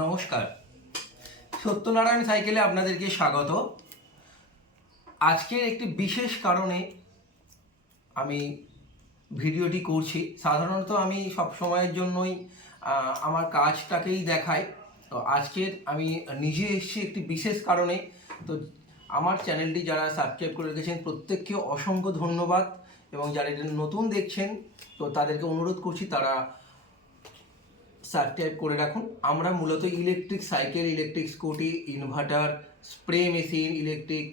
নমস্কার। সত্যনারায়ণ সাইকেলে আপনাদেরকে স্বাগত। আজকের একটি বিশেষ কারণে আমি ভিডিওটি করছি। সাধারণত আমি সব সময়ের জন্যই আমার কাজটাকেই দেখাই। তো আজকের আমি নিজে এসেছি একটি বিশেষ কারণে। তো আমার চ্যানেলটি যারা সাবস্ক্রাইব করে রেখেছেন, প্রত্যেককে অসংখ্য ধন্যবাদ। এবং যারা এটা নতুন দেখছেন, তো তাদেরকে অনুরোধ করছি তারা সাবস্ক্রাইব করে রাখুন। আমরা মূলত electric cycle electric scooty inverter spray machine electric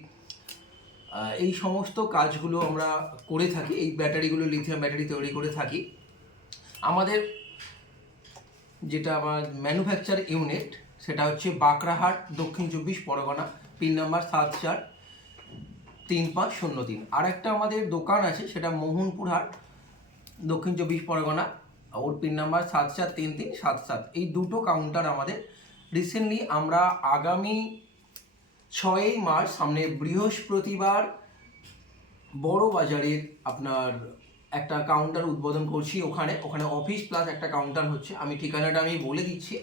এই সমস্ত কাজগুলো আমরা করে থাকি। এই ব্যাটারিগুলো লিথিয়াম ব্যাটারি তৈরি করে থাকি। আমাদের যেটা আমার ম্যানুফ্যাকচার ইউনিট সেটা হচ্ছে বাঁকড়াহাট, দক্ষিণ চব্বিশ পরগনা, পিন নাম্বার সাত চার। তিন পাঁচ শূন্য তিন। আর একটা আমাদের দোকান আছে, সেটা মোহনপুরহাট, দক্ষিণ চব্বিশ পরগনা। ওর পিন নাম্বার সাত চার তিন তিন সাত সাত। এই দুটো কাউন্টার আমাদের। রিসেন্টলি আমরা আগামী ছয়ই মার্চ, সামনে বৃহস্পতিবার বড় বাজারের আপনার একটা কাউন্টার উদ্বোধন করছি ওখানে। ওখানে অফিস প্লাস একটা কাউন্টার হচ্ছে। আমি ঠিকানাটা আমি বলে দিচ্ছি।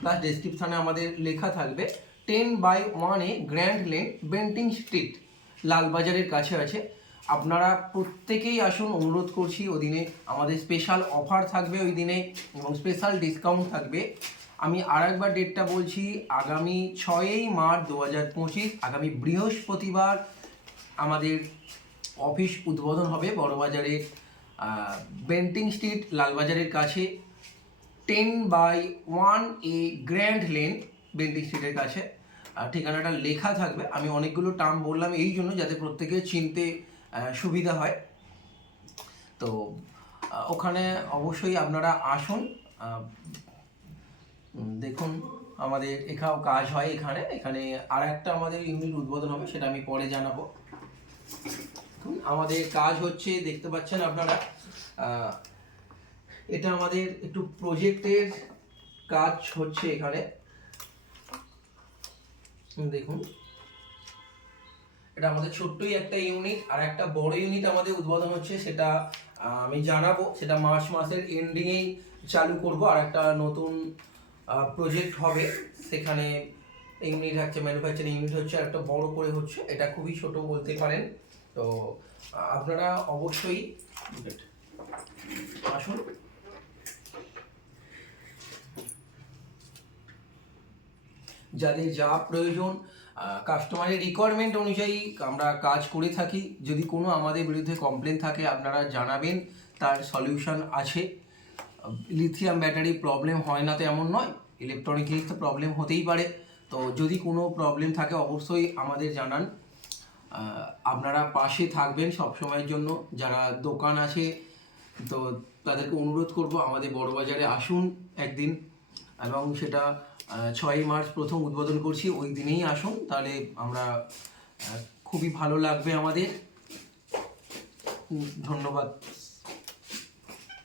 প্লাস ডেসক্রিপশানে আমাদের লেখা থাকবে। টেন বাই ওয়ানে গ্র্যান্ড লেন বেন্টিং স্ট্রিট লালবাজারের কাছে আছে। আপনারা প্রত্যেকেই আসুন, অনুরোধ করছি ওই দিনে আমাদের স্পেশাল অফার থাকবে ওই দিনে এবং স্পেশাল ডিসকাউন্ট থাকবে। আমি আর একবার ডেটটা বলছি, আগামী ছয়ই মার্চ দু হাজার পঁচিশ, আগামী বৃহস্পতিবার আমাদের অফিস উদ্বোধন হবে বড়বাজারে বেন্টিং স্ট্রিট লালবাজারের কাছে। Ten by one A grand lane Bentinck স্ট্রিটের কাছে। ঠিকানাটা লেখা থাকবে। আমি অনেকগুলো টার্ম বললাম এই জন্য যাতে প্রত্যেকে চিনতে সুবিধা হয়। তো ওখানে অবশ্যই আপনারা আসুন। দেখুন আমাদের এখানেও কাজ হয় এখানে। এখানে আর একটা আমাদের ইউনিট উদ্বোধন হবে, সেটা আমি পরে জানাব। আমাদের কাজ হচ্ছে, দেখতে পাচ্ছেন আপনারা এটা আমাদের একটু প্রজেক্টের কাজ হচ্ছে এখানে। দেখুন। এটা আমাদের ছোট্টই একটা ইউনিট আর একটা বড় ইউনিট আমাদের উদ্বোধন হচ্ছে, সেটা আমি জানাব। সেটা মার্চ মাসের এন্ডিংয়েই চালু করব, আর একটা নতুন প্রজেক্ট হবে। সেখানে ইউনিট হচ্ছে ম্যানুফ্যাকচারিং ইউনিট হচ্ছে একটা বড় করে হচ্ছে। এটা খুবই ছোট বলতে পারেন। তো আপনারা অবশ্যই আসুন যাদের যা প্রয়োজন কাস্টমারের রিকোয়ারমেন্ট অনুযায়ী আমরা কাজ করে থাকি। যদি কোনো আমাদের বিরুদ্ধে কমপ্লেন থাকে, আপনারা জানাবেন, তার সলিউশন আছে। লিথিয়াম ব্যাটারি প্রবলেম হয় না তো এমন নয় ইলেকট্রনিক জিনিস তো প্রবলেম হতেই পারে। তো যদি কোনো প্রবলেম থাকে, অবশ্যই আমাদের জানান। আপনারা পাশে থাকবেন সব সময়ের জন্য। যারা দোকান আছে, তো তাদেরকে অনুরোধ করব, আমাদের বড়বাজারে আসুন একদিন। এবং সেটা ছয়ই মার্চ প্রথম উদ্বোধন করছি, ওই দিনেই আসুন, তাহলে আমরা খুবই ভালো লাগবে আমাদের। ধন্যবাদ।